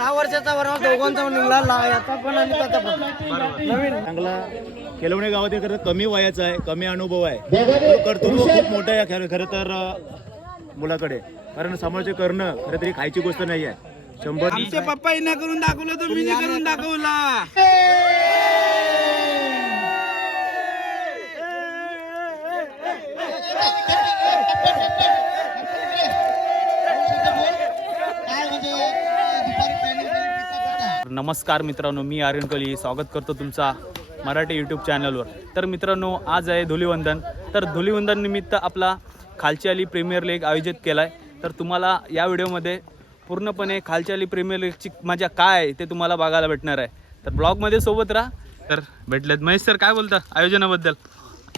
सहा वर्षाचा वरवा दोघांचा निघाला ला- याचा पण आणि त्याचा पण नवीन चांगला. केलवणे गावात हे खरं कमी वयाचा आहे कमी अनुभव आहे. तो कर्तृत्व खूप मोठं आहे खरं खरं तर अं, मुलाकडे. कारण समाज करणं खरं तरी खायची गोष्ट नाही आहे. शंभर आमचे पप्पा इना करून दाखवलं तर मी करून दाखवला. नमस्कार मित्रांनो मी आर्यन कली. स्वागत करतो तुमचा मराठी यूट्यूब चॅनलवर तर मित्रांनो आज आहे धुलीवंदन. तर धुलीवंदन निमित्त आपला खालची आली प्रीमियर लीग आयोजित केला आहे तर तुम्हाला या व्हिडिओमध्ये पूर्णपणे खालची आली प्रीमियर लीगची मजा काय आहे ते तुम्हाला बघायला भेटणार आहे. तर ब्लॉगमध्ये सोबत राहा. तर भेटलेत. महेश सर काय बोलता आयोजनाबद्दल?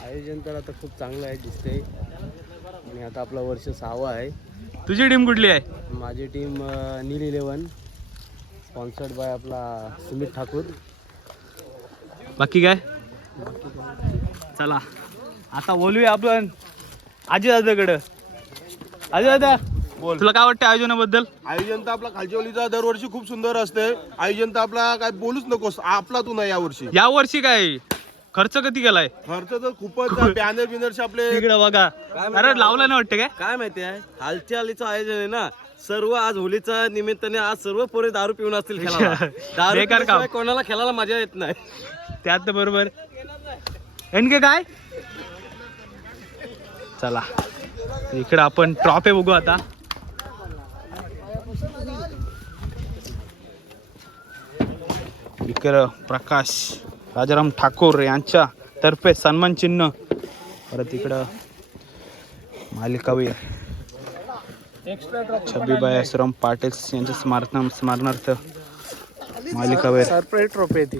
आयोजन तर आता खूप चांगलं आहे दिसतंय. आणि आता आपलं वर्ष सहावं आहे. तुझी टीम कुठली आहे? माझी team Neel eleven sponsored by आपला सुमित ठाकूर. बाकी काय? चला. आता बोलूया आपण. आजी दादाकडं. आजी दादा तुला काय वाटतं आयोजनाबद्दल? आयोजन तर आपला खालचीवलीचा दरवर्षी खूप सुंदर असते आयोजन तर आपला काय बोलूच नकोस. आपला तू नाही यावर्षी. या वर्षी काय? खर्च किती केलाय? खर्च तर खूपच बॅनर बिनर आपले इकडे बघा. अरे लावला ना वाटतं काय? काय माहिती आहे? हालच्या आलीचं आयोजन आहे ना. सर्व आज होलीच्या निमित्ताने आज सर्व पोरे दारू पिऊन असतील खेळायला. दारू बेकार काम. पिल्याशिवाय कोणाला खेळायला मजा येत नाही. त्यात बरोबर. एनके काय? चला. इकडे आपण ट्रॉफी बघू आता. इकडं प्रकाश राजाराम ठाकूर यांच्या तर्फे सन्मान चिन्ह परत इकडं मालिकावीर. छबीबाई आश्रम पाटील यांच्या स्मारक स्मरणार्थ मालिकावीर सरप्राईज ट्रॉफी आहे ती.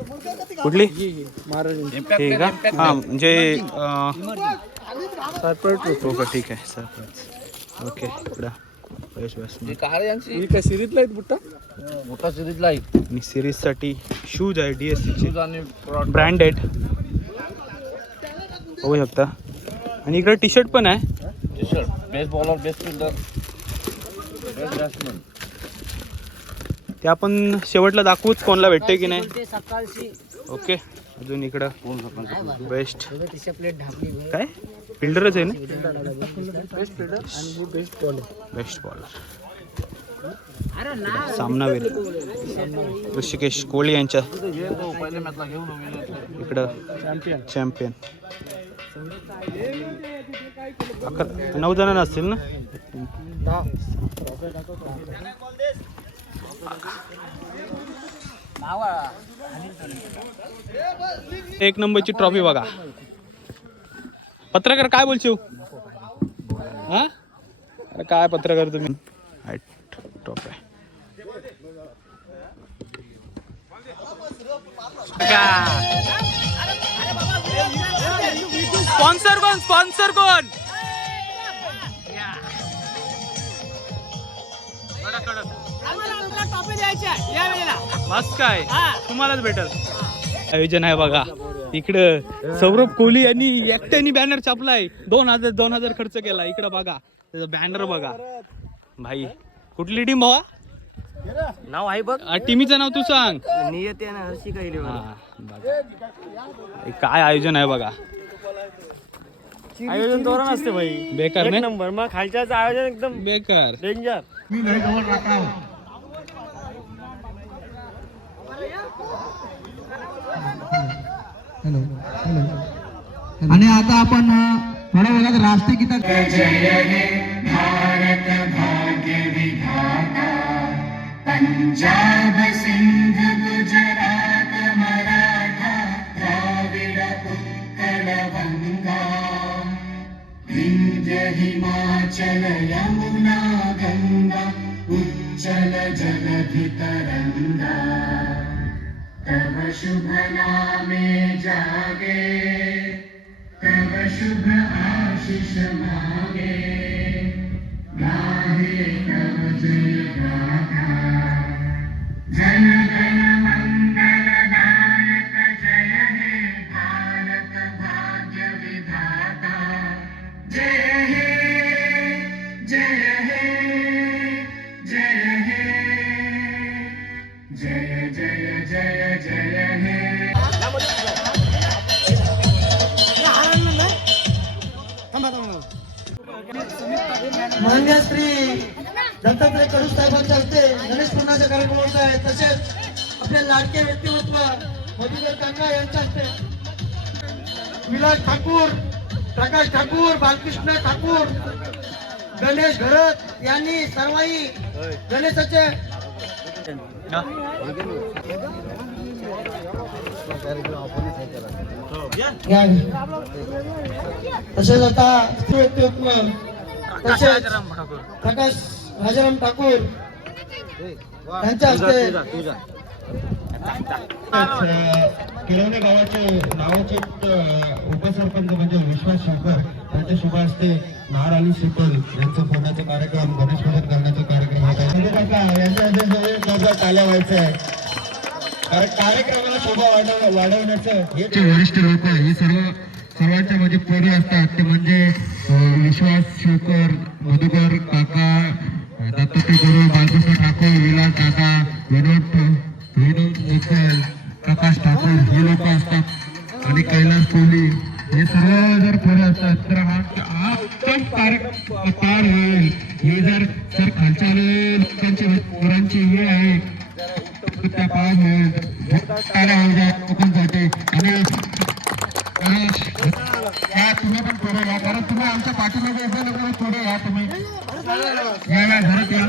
कुठली? ठीक का? हा म्हणजे सरप्राईज हो का ठीक आहे सर ओके इकडं यश व्यासने. ही काय सिरीजला आहेत बुट्टा? मोठा सिरीजला आहेत आणि सिरीजसाठी शूज आहे डी एस सीचे ब्रँड आहेत बघू शकता. आणि इकडे टी शर्ट पण आहे. Best bowler best fielder best batsman ते आपण शेवटला दाखवूच कोणाला भेटते की नाही. ओके अजून इकडं. बेस्ट काय? फिल्डरच आहे ना? बेस्ट बॉलर सामनावीर. ऋषिकेश कोहली यांच्या. इकडं. चॅम्पियन अकरा नऊ जण असतील ना? एक नंबरची ट्रॉफी बघा. पत्रकार काय बोलशील? हा? अरे काय पत्रकार तुम्ही? ट्रॉफी स्पॉन्सर कोण? स्पॉन्सर कोण? बस काय? तुम्हालाच भेटल. आयोजन आहे बघा. इकडं सौरभ कोहली यांनी एकट्याने बॅनर छापलाय. दोन हजार दोन हजार खर्च केला. इकडं बघा. त्याचा बॅनर बघा. भाई कुठली टीम भावा? नाव आहे बघ. आ, टीमीचं नाव तू सांग. नियती हा, बघा. हे काय आयोजन आहे बघा. आयोजन धोरण असते भाई. बेकार नाही? नंबर. मग खालच्याचं आयोजन एकदम बेकार. डेंजर आणि आता आपण अ, थोड्या वेळात राष्ट्रगीता पंजाब सिंध गुजरात मराठा द्राविड उत्कल गंगा विंध्य हिमाचल यमुना गंगा उच्चल जलधि तरंगा तव शुभ नामे जागे तव शुभ आशिष मागे। गाहे तव जय गाथा जन गण काका यांच्या विलास ठाकूर प्रकाश ठाकूर बालकृष्ण ठाकूर गणेश घरत यांनी सर्वांनी गणेशाचे या. तसेच आता व्यक्तिमत्व तसेच प्रकाश राजाराम ठाकूर यांच्या हस्ते किरवणे गावाचे नावाचे उपसरपंच म्हणजे विश्वास शेखर त्यांच्या शुभ हस्ते नार अली शिपल यांचं फोनाचा कार्यक्रम गणेश पूजन करण्याचा कार्यक्रम होत म्हणजे आहे. यांच्या हस्ते सगळे व्हायचं आहे. कारण कार्यक्रमाला शोभा वाढव वाढवण्याचं हे वरिष्ठ लोक हे सर्व सर्वांच्या म्हणजे पोरी असतात. ते म्हणजे विश्वास शिवकर मधुकर काका दत्तपी गुरु बालकृष्ण ठाकूर विलास दादा विनोद विनोद मुखल प्रकाश ठाकूर हे लोक असतात आणि कैलास कोहली हे सर्व जर पोरे असतात तर हा पार होईल हे जर जर खालच्या लोकांची पोरांची हे आहे त्या पार होईल लोकांसाठी आणि तुम्ही पण पुढे या कारण तुम्ही आमच्या पाठीमध्ये उभे पुढे या तुम्ही या या घरात या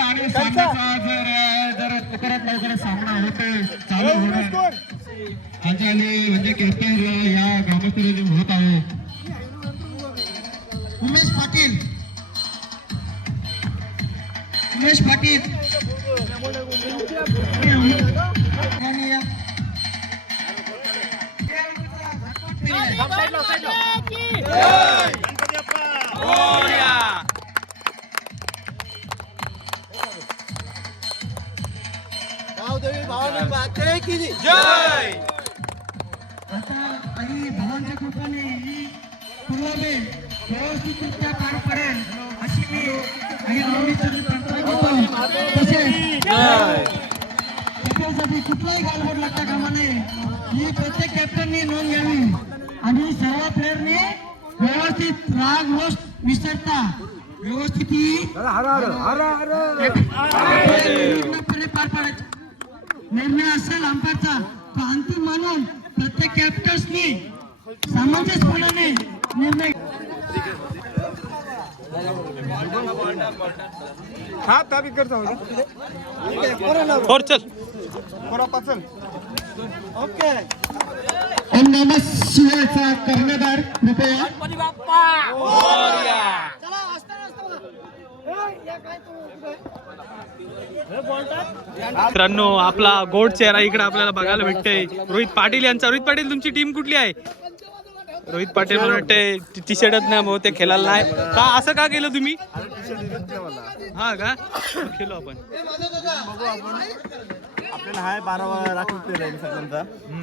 आणि सामन्याचा जर जर लवकरात लवकर सामना होते चालू होणार. हालचाली म्हणजे कृपया काही भावांच्या कृपेने ही पूर्वमे व्यवस्थितरित्या पार पडेल अशी मी काही भावनेची प्रार्थना करतो. तसेच क्रिकेटसाठी कुठलाही गालबोट लागता कामा नये. ही प्रत्येक कॅप्टननी नोंद घ्यावी. आणि सर्व प्लेअरने व्यवस्थित राग रोष विसरता व्यवस्थित पार पाडायची. निर्णय असेल अंपायरचा तो अंतिम मानून प्रत्येक कॅप्टन्सनी सामंजस्यपणाने निर्णय और चल. ओके. ओम नमः शिवायचा कर्णधार कृपया मित्रांनो आपला गोड चेहरा इकडे आपल्याला बघायला भेटतोय. रोहित पाटील यांचा. रोहित पाटील तुमची टीम कुठली आहे? रोहित पाटील मला वाटतंय टी शर्टच नाही भाऊ ते खेळायला नाही. का असं का केलं तुम्ही? हा का? खेळलो आपण. आपल्याला हाय बारा राखीव सगळ्यांचा.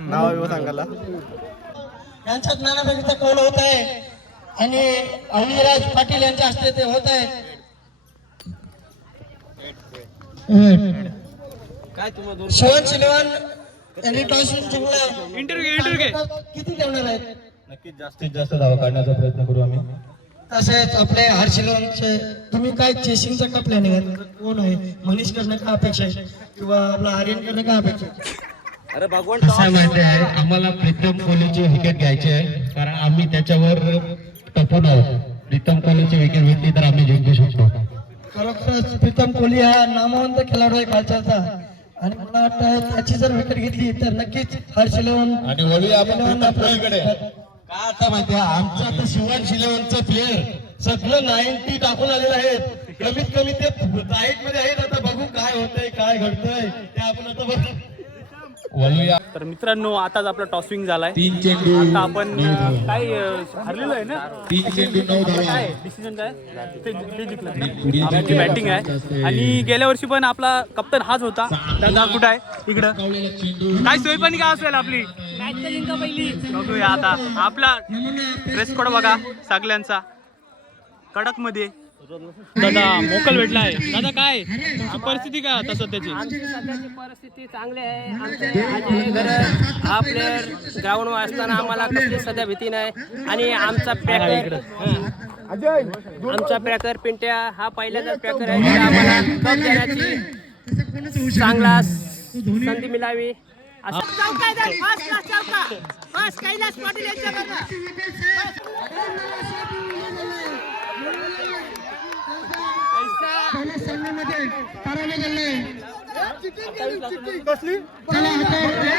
नाव येऊ सांगायला. यांच्यात ज्ञानापैकीचा कौल होत आहे. आणि अविराज पाटील यांच्या हस्ते ते होत आहे. काय तुम्हाला शिवन शिलवान यांनी टॉस जिंकला. इंटरव्ह्यू इंटरव्ह्यू किती ठेवणार आहेत? नक्कीच जास्तीत जास्त धावा काढण्याचा प्रयत्न करू आम्ही. तसेच आपले हर्षिलोनचे तुम्ही काय चेसिंगचा का प्लॅनिंग आहे कोण आहे? मनीष करणं का अपेक्षा आहे? किंवा आपला आर्यन करणं का अपेक्षा आहे? अरे भगवान आहे माहिती आहे. आम्हाला प्रीतम कोहलीची विकेट घ्यायची आहे. कारण आम्ही त्याच्यावर टपून आहोत. प्रीतम कोहलीची विकेट घेतली तर आम्ही जिंकू शकतो. खरोखरच प्रीतम कोहली हा नामवंत खेळाडू आहे खालच्याचा. आणि मला वाटतं त्याची जर विकेट घेतली तर नक्कीच हर्षिलोन आणि वळूया आपण प्रीतम कोहलीकडे. काय आता माहिती आहे? आमचं आता शिवन शिलेवनचं प्लेअर सगळं नाईन्टी टाकून आलेलं आहेत. कमीत कमी ते डाईटमध्ये आहेत. आता बघू काय होतंय काय घडतंय. ते आपण आता बघू. तर मित्रांनो आताच आपला टॉसिंग झालाय. तीन चेंडू आता आपण काय हरलेलो आहे ना? तीन चेंडू नऊ काय? डिसिजन काय? ते जिंकलं? आमची बॅटिंग आहे. आणि गेल्या वर्षी पण आपला कप्तान हाच होता. दादा कुठं आहे? इकडं. काय सोय पण काय असेल आपली? बघूया आता. आपला ड्रेस कोड बघा सगळ्यांचा. कडकमध्ये दादा मोकल भेटलाय. दादा काय? तुमची परिस्थिती काय आता सध्याची? आमची सध्याची परिस्थिती चांगली आहे. आमचे अजय घर हा प्लेअर ग्राउंडवर असताना आम्हाला कसली सध्या भीती नाही. आणि आमचा पॅकर आमचा पॅकर पिंट्या हा पहिल्यांदाच पॅकर आहे. आम्हाला कप देण्याची चांगला संधी मिळावी.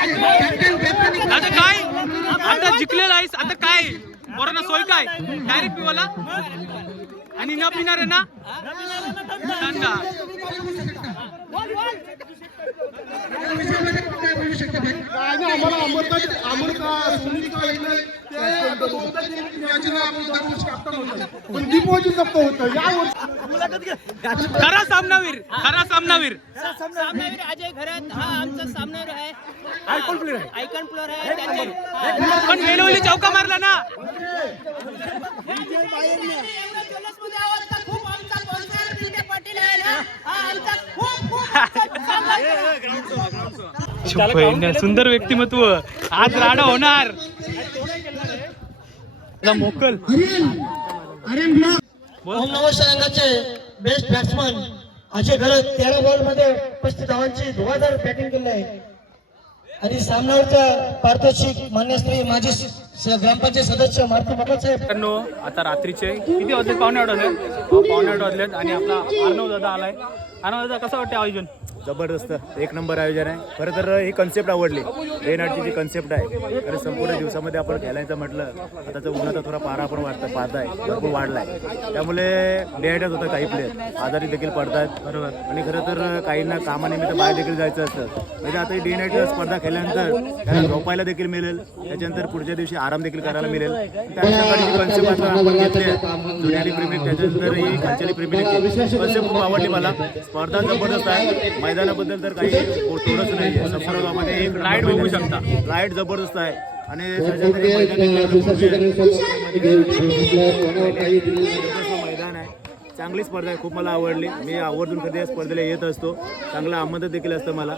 आता काय? आता जिंकलेला आहेस. आता काय? पोरांना सोय काय? डायरेक्ट पिवाला? आणि न पिणार आहे ना धंदा. खरा सामनावीर खरा सामनावीर सामनावीर अजय घरात हा आमचा सामनावीर आहे आयकॉन प्लेअर आहे आयकॉन प्लेअर आहे त्यांचे पण वेलवली चौका मारला ना, सुंदर व्यक्तिमत्व. आज राडा होणार. मोकल. संघाचे बेस्ट बॅट्समन अजय घरत तेरा बॉलमध्ये पस्तीस धावांची धुवाधार बॅटिंग केली आहे. आणि सामन्यावरच्या पारितोषिक मान्य माजी माझी ग्रामपंचायत सदस्य मारुती भगत साहेब. आता रात्रीचे किती वाजले? पावणे आठ वाजले. पावणे आठ वाजलेत आणि आपला अर्णव दादा आलाय. अर्णव दादा कसं वाटतं आयोजन? जबरदस्त एक नंबर आयोजन आहे. खरं तर ही कन्सेप्ट आवडली. डे नाईटची जी कन्सेप्ट आहे. खरं संपूर्ण दिवसामध्ये आपण खेळायचं म्हटलं आताचा उन्हाचा थोडा पारा आपण वाटतं पाहताय भरपूर वाढलाय. त्यामुळे डे नाईटच होतं काही प्लेअर आजारी देखील पडतात. बरोबर. आणि खरं तर काहींना कामानिमित्त बाहेर देखील जायचं असतं. म्हणजे आता ही डे नाईट स्पर्धा खेळल्यानंतर त्यांना झोपायला देखील मिळेल. त्याच्यानंतर पुढच्या दिवशी आराम देखील करायला मिळेल. जी कन्सेप्ट आता आपण घेतली आहे जुन्याली त्याच्यानंतर ही खालच्याली कन्सेप्ट खूप आवडली मला. स्पर्धा जबरदस्त आहे. मैदानाबद्दल तर काही थोडंच नाही आहे. संपूर्ण एक Ride बघू शकता. राईड जबरदस्त आहे. आणि त्याच्यानंतर हे मैदान मैदान आहे चांगली स्पर्धा आहे खूप मला आवडली. मी आवर्जून कधी या स्पर्धेला येत असतो. चांगलं आमंत्रण देखील असतं मला.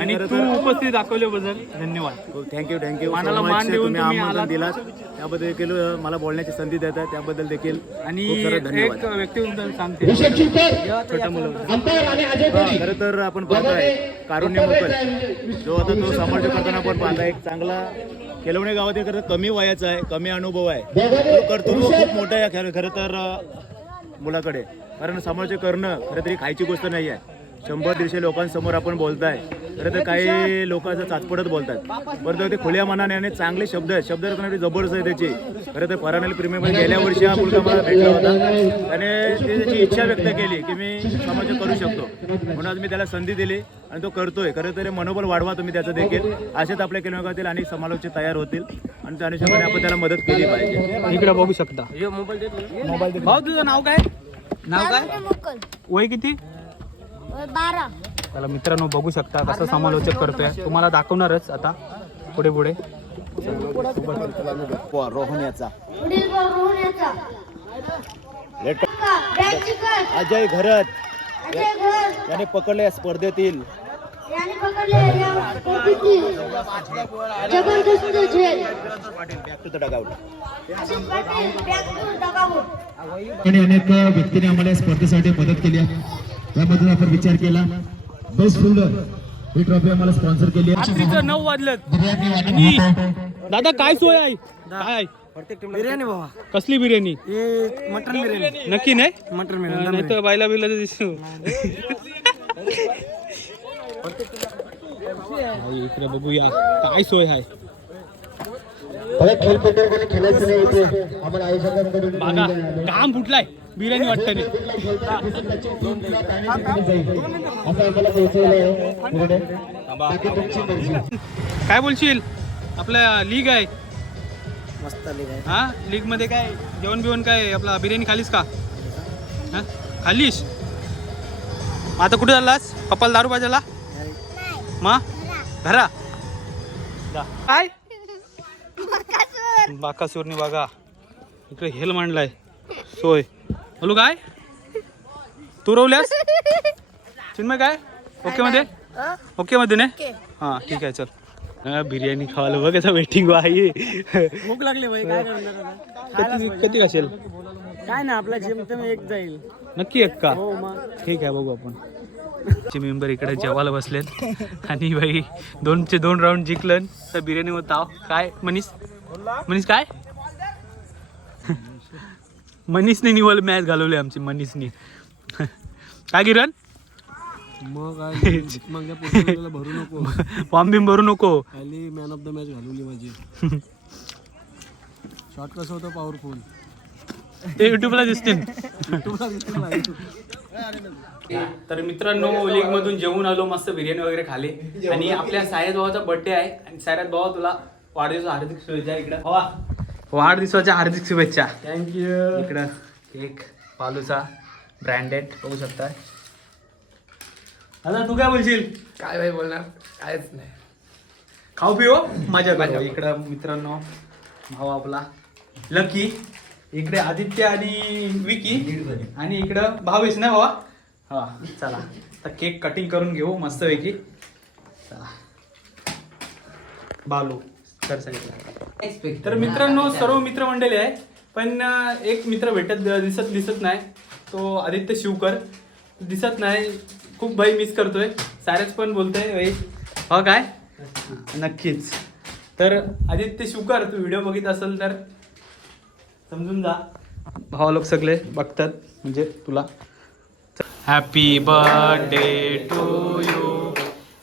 आणि खरं तू तर उपस्थित दाखवल्याबद्दल धन्यवाद. थँक्यू थँक्यू मानाला मान देऊन तुम्ही तुम्ही आमंत्रण आलात. दिलात. त्याबद्दल देखील मला बोलण्याची संधी देतात. त्याबद्दल देखील आणि खूप सारे एक धन्यवाद. व्यक्तीबद्दल सांगते. छोटं मुलं. हा, खरं तर आपण पाहताय कारुण्य मोकल जो आता तो समर्थन करताना पण पाहताय. एक चांगला केलवणे गावात खरं कमी वयाचा आहे कमी अनुभव आहे. तो कर्तृत्व खूप मोठं आहे खरं खरं तर अं, मुलाकडे. कारण समाज करणं खरं तरी खायची गोष्ट नाही आहे शंभर दीडशे लोकांसमोर आपण बोलताय. खरं तर काही लोक असं चाचपडत बोलतात. परंतु ते खुल्या मनाने आणि चांगले शब्द आहेत. शब्द रचना जबरदस्त आहे त्याची. खरं तर फरानल प्रीमियम गेल्या वर्षी हा मुलगा मला भेटला होता. त्याने ती त्याची इच्छा व्यक्त केली की मी समाज करू शकतो. म्हणून आज मी त्याला संधी दिली आणि तो करतोय. खरं तर मनोबल वाढवा तुम्ही त्याचं देखील. असेच आपल्या केलं अनेक समालोचक तयार होतील आणि त्या अनुषंगाने आपण त्याला मदत केली पाहिजे. इकडे बघू शकता. मोबाईल भाऊ तुझं नाव काय? नाव काय? वय किती? बारा. त्याला मित्रांनो बघू शकता कसं समालोचक करतोय. तुम्हाला दाखवणारच आता. पुढे पुढे. रोहन याचा पुढील बॉल रोहन याचा अजय घरत. अजय घर याने पकडले या स्पर्धेतील. याने पकडले या स्पर्धेतील. जबरदस्त झेल. Back to the dugout Ashok Patil back to dugout आणि अनेक व्यक्तीने आम्हाला या स्पर्धेसाठी मदत केली आहे. त्याबद्दल आपण विचार केला. बेस्ट फिल्डर ही ट्रॉफी आम्हाला स्पॉन्सर केली आहे. रात्रीचं नऊ वाजलेत. आणि दादा काय सोय आहे? काय आहे? बिर्याणी बाबा कसली बिर्याणी? ही मटन बिर्याणी. नक्की नाही? मटन नाही तर बायला बिला दिसतो आई, इकडे बघूया. काय सोय आहे? खेळपट्टीवर कोणी खेळायचं नाही इथे. आम्हाला आयोजकांकडून बघा काम फुटलाय बिर्याणी वाटतं नाही असं आम्हाला पोहोचवलं आहे. पुढे. बाकी तुमची मर्जी. काय बोलशील? आपल्या लीग आहे. मस्त लीग आहे. हा? लीगमध्ये काय जेवण बिवण काय आपला बिर्याणी खालीस का? हा? खालीस? आता कुठे चाललास? पप्पाला दारू पाजायला? मा घरा. जा. काय? बाकासूरनी बघा इकडे हेल मांडलाय. सोय. बोलू काय? तू रोवल्यास? चिन्मय काय? ओके मध्ये? ओके मध्ये नाही हा ठीक आहे चल. हा, बिर्याणी खावायला बघ आता वेटिंग आहे भूक लागली भाई काय करणार कधी कधी असेल काय ना आपला जिम तर एक जाईल. नक्की एक का? हो मग. ठीक आहे बघू आपण. चे मेंबर इकडे जेवायला बसलेत. आणि भाई दोनचे दोन राऊंड जिंकलं. तर बिर्याणी मध्ये ताव काय? मनीष? मनीष काय? मनीषने निवल मॅच घालवली आमची मनीषने. काय किरण? मग मग भरू नको. फॉर्म बिम भरू नको. खाली मॅन ऑफ द मॅच घालवली माझी. शॉट कसं होतं? पॉवरफुल ते युट्यूबला दिसतील. तर मित्रांनो लीग मधून जेवून आलो मस्त बिर्याणी वगैरे खाली. आणि आपल्या सायद भावाचा बर्थडे आहे. आणि सायद भावा तुला वाढदिवसा हार्दिक शुभेच्छा इकडं. हवा वाढदिवसाच्या हार्दिक शुभेच्छा. थँक्यू इकडं केक पालूचा ब्रँडेड बघू शकता. आता तू काय बोलशील? काय भाई बोलणार? कायच नाही. खाऊ पिओ माझ्या माझ्या इकडं मित्रांनो भाऊ आपला. लकी इकडे आदित्य आणि विकी आणि इकडं भावेश ना भावा? हा चला. आता केक कटिंग करून घेऊ मस्तपैकी. चला. बालू तर सांगितलं तर मित्रांनो सर्व मित्रमंडळी आहे पण एक मित्र भेटत दिसत दिसत नाही. तो आदित्य शिवकर. दिसत नाही. खूप भाई मिस करतोय. सारेच पण बोलतोय भाई. हो काय? नक्कीच. तर आदित्य शिवकर तू व्हिडिओ बघित असेल तर समजून जा. भावा लोक सगळे बघतात म्हणजे तुला. Happy birthday to you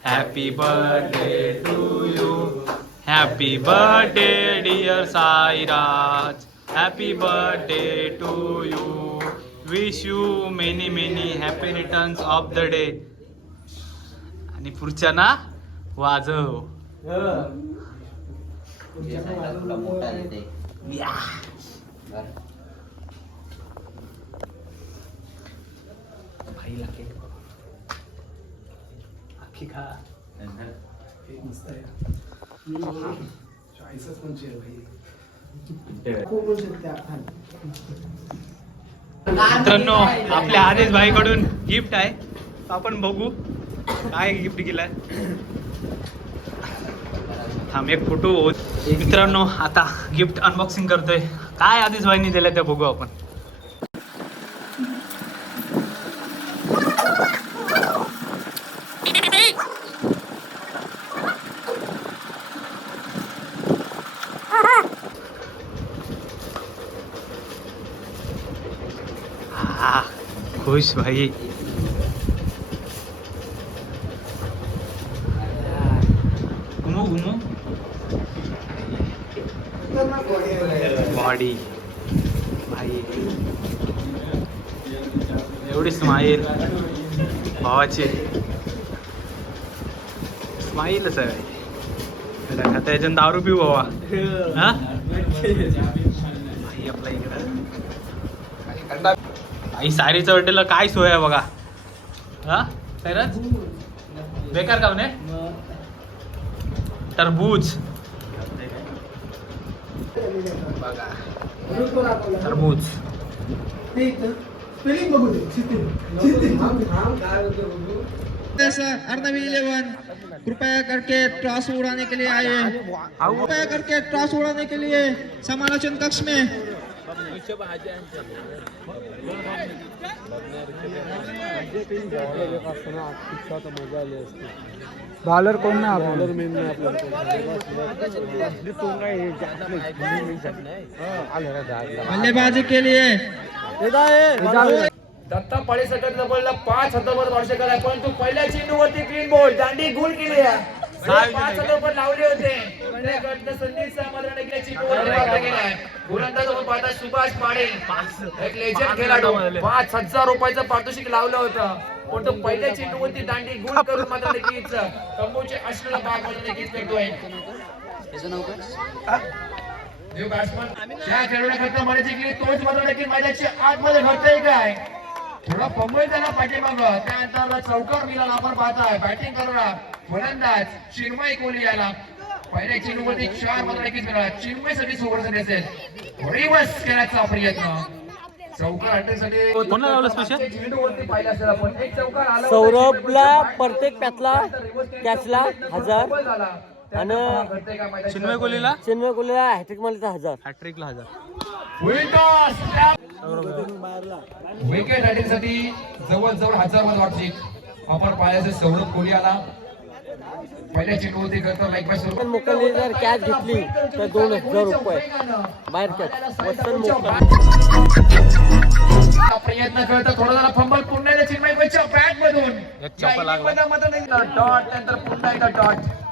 happy birthday to you happy birthday dear Sairaj happy birthday to you wish you many many happy returns of the day आणि पुढच्या ना वाजव खा। मस्त आहे। मित्रांनो आपल्या आदेश भाईकडून गिफ्ट आहे. तो आपण बघू. काय गिफ्ट केलाय थांब एक फोटो मित्रांनो आता गिफ्ट अनबॉक्सिंग करतोय. काय आदेश भाईनी दिलं ते बघू आपण. हा खुश भाई. घुमो घुमो. बॉडी भाई. एवढी स्माईल भावाची. स्माईलच आहे. आता त्याच्यानं दारू पिऊ बाबा. हा? भाई आपला इकडं. आई सारीच्या बड्डेला काय सोय आहे बघा. हा? खरंच? बेकार का म्हणे? टरबूज बघा. टरबूज स्पेलिंग बघू दे इलेवन कृपया करके टॉस उड़ाने के लिए आए. कृपया करके टॉस उड़ाने के लिए समालोचन कक्ष में बॉलर कोण ना बॉलर मेन बल्लेबाजी के लिए दत्ता पाडी सकट बोलला पाच हातावर वर्ष कराय परंतु पहिल्या चेंडूवरती ग्रीन बॉल दांडी गुल केली आहे. पाच लावले होते. संदीप. गोलंदाज पाहता सुभाष एक लेजंड खेळाडू. पाच हजार रुपयाचं पारितोषिक लावलं होतं. पण तो पहिल्या चेंडूवरती दांडी गुल करून मात्र नक्कीच तंबूचे अश्वला भाग मात्र नक्कीच करतोय बॅट्समन त्या खर्च जिंकली तोच मात्र नक्की मैदानाच्या आतमध्ये घडतंय काय? थोडा पंबई त्याला पाठीमाग त्यानंतर चौकार मिळाला आपण पाहताय. बॅटिंग करणारा फलंदाज चिन्मय कोहली याला पहिल्या चेंडूवरती चार मात्र नक्कीच मिळाला. चिन्मयसाठी सोबत झाली असेल रिवर्स करण्याचा प्रयत्न. चौकार हटण्यासाठी कोणाला लावलं स्पेशल चेंडूवरती पाहिलं असेल आपण. एक चौकार आला सौरभला प्रत्येक पॅचला कॅचला हजार. झाला. आणि चिन्मय कोहलीला चिन्मय कोहलीला हॅट्रिक मारला हजार. हॅट्रिकला हजार. विकेट रायडिंगसाठी जवळजवळ हजारमध्ये वाटते आपण पाहिल्याचं सौरभ कोहली आला पहिल्या चेंडूवरती करतो लाईक बाय वत्सल मोकलने जर कॅच घेतली तर दोन हजार रुपये. बाहेर कॅच प्रयत्न करतो थोडा जरा फंबल पुन्हा चिन्मय बॅट मधून. लागला. डॉट नंतर पुन्हा एकदा डॉट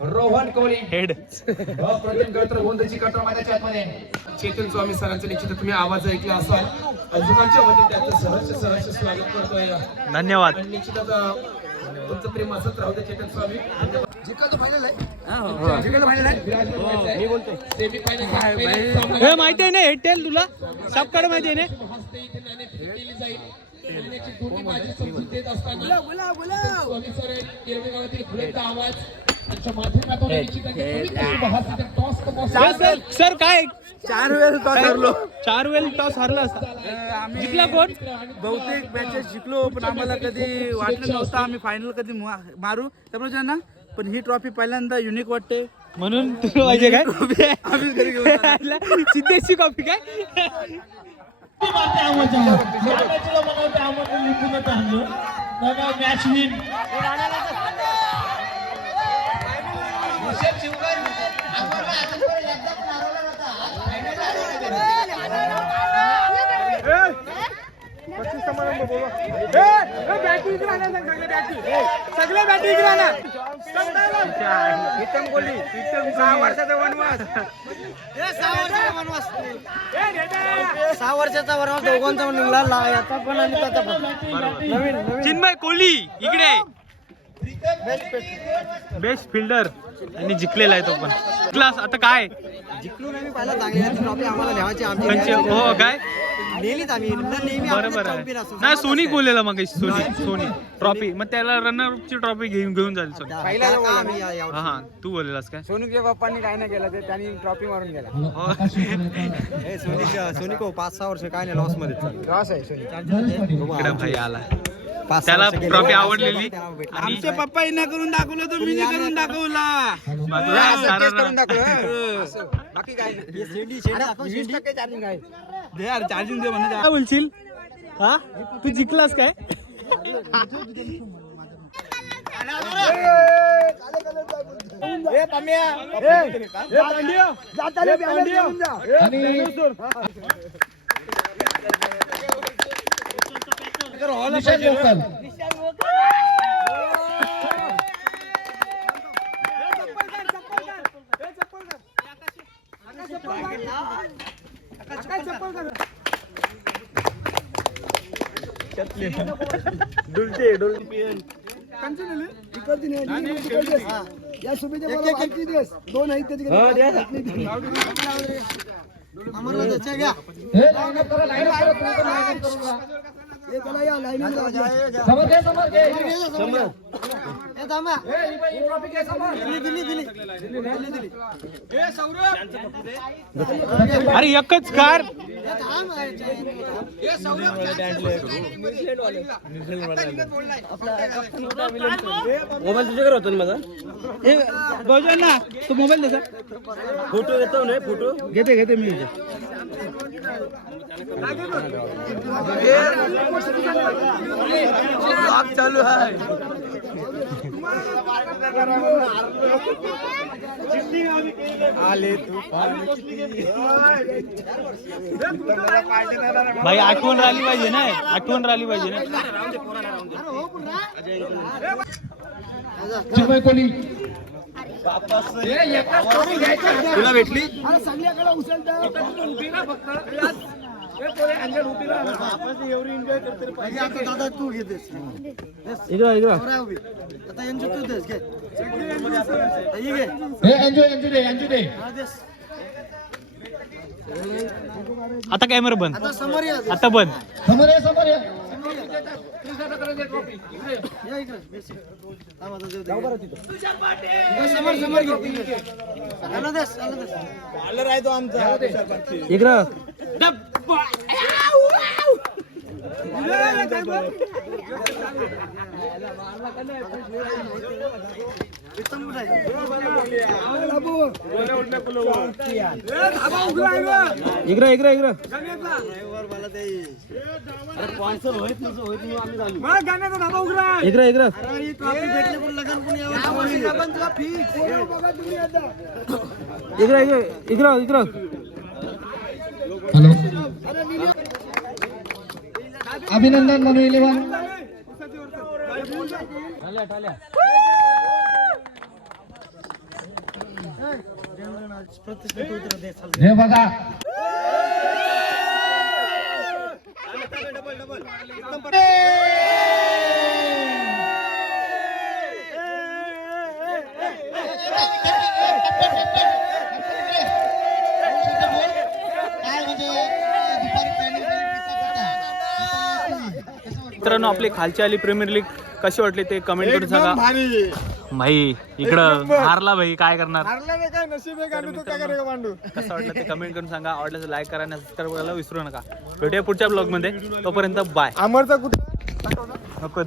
रोहन कोहली. हेड अप्रतिम कटर माझ्या आतमध्ये चेतन स्वामी सरांचं निश्चित तुम्ही आवाज ऐकला असाल. अजुकांच्या वतीने त्याचं सहर्ष सहर्ष स्वागत करतोय. धन्यवाद. निश्चितच तुमचं प्रेम असंच राहू दे चेतन स्वामी. जिंकायचं फायनल आहे. जिंकायचं फायनल आहे. मी बोलतो सेमी फायनल हे माहिती आहे ना हेटेल तुला? सबकडे माहिती आहे ना? सर सर काय? चार वेळ टॉस हरलो. चार वेळ टॉस हरला जिंकला कोण? बहुतेक मॅचेस शिकलो पण आम्हाला कधी वाटलं नव्हतं. आम्ही फायनल कधी मारू? त्यामुळे ना. पण ही ट्रॉफी पहिल्यांदा युनिक वाटते. म्हणून तुला पाहिजे काय? सिद्धेशची कॉफी काय? सगळे बॅटिंग सहा वर्षाचा वनवास सहा वर्षाचा वनवास दोघांचा पण निघाला याचा पण आणि त्याचा पण नवीन चिन्मय कोहली इकडे बेस्ट फिल्डर आणि जिंकलेला आहे तो पण. क्लास आता काय? जिंकलो नाही पहिला चांगली ट्रॉफी आम्हाला न्यावायची कंचे हो काय? नेहमीच आम्ही. नेहमी बरोबर आहे. नाही सोनी बोललेला मग सोनी सोनी. ट्रॉफी मग त्याला रनर ची ट्रॉफी घेऊन घेऊन जाईल सोनी. हा हा. तू बोललेलास काय? सोनूच्या बाप्पांनी काय नाही केलं ते त्यांनी ट्रॉफी मारून गेला. हो. सोनी सोनी को पाच सहा वर्ष काय नाही लॉसमध्ये. लॉस आहे सोनी. भाई आला. त्याला. ट्रॉफी आवडलेली. त्याला भेटली. आणि आमचे पप्पा इना करून दाखवलं तर मी करून दाखवला. कारण- बाकी काय? नाही हे शेंडी शेंडी. दाखव, वीस शेंडी. टक्के चार्जिंग आहे. काय बोलशील हा तू जिंकलास काय दोन आहेत त्याची घ्या. हे. अरे एकच कार. मोबाईल तुझ्याकडे होतो ना माझा? हे ना तो मोबाईल दे फोटो येतो ना फोटो? घेते घेते मी चालू आहे. आले तू. भाई आठवण राहिली पाहिजे ना आठवण राहिली पाहिजे ना. कोहली तुला भेटली? आता दादा तू घेतेस इकडं इकडं. आता यांची तू देस घे. ही हे हा, कॅमेरा बंद. आता समोर या. आता बंद. समोर ये समोर या. इकडे बेस. थांब आता जाऊ दे. इकडे समोर समोर घे याला देस इकडं इकडे. इकडे इकडे. इकडे इकडे इकडे. हॅलो. अभिनंदन म्हणू इलेव्हन हे बघा. Double double. मित्रांनो आपली खालची आली प्रीमियर लीग कशी वाटली ते कमेंट करून सांगा. भाई इकडं हारला भाई काय करणार? काय नशीब आहे तर मित्रांनो, कसं वाटलं ते कमेंट करून सांगा. आवडल्याचं लाईक करा आणि सबस्क्राईब करायला विसरू नका. भेटूया पुढच्या ब्लॉगमध्ये. तोपर्यंत बाय अमरचा कुठं नको.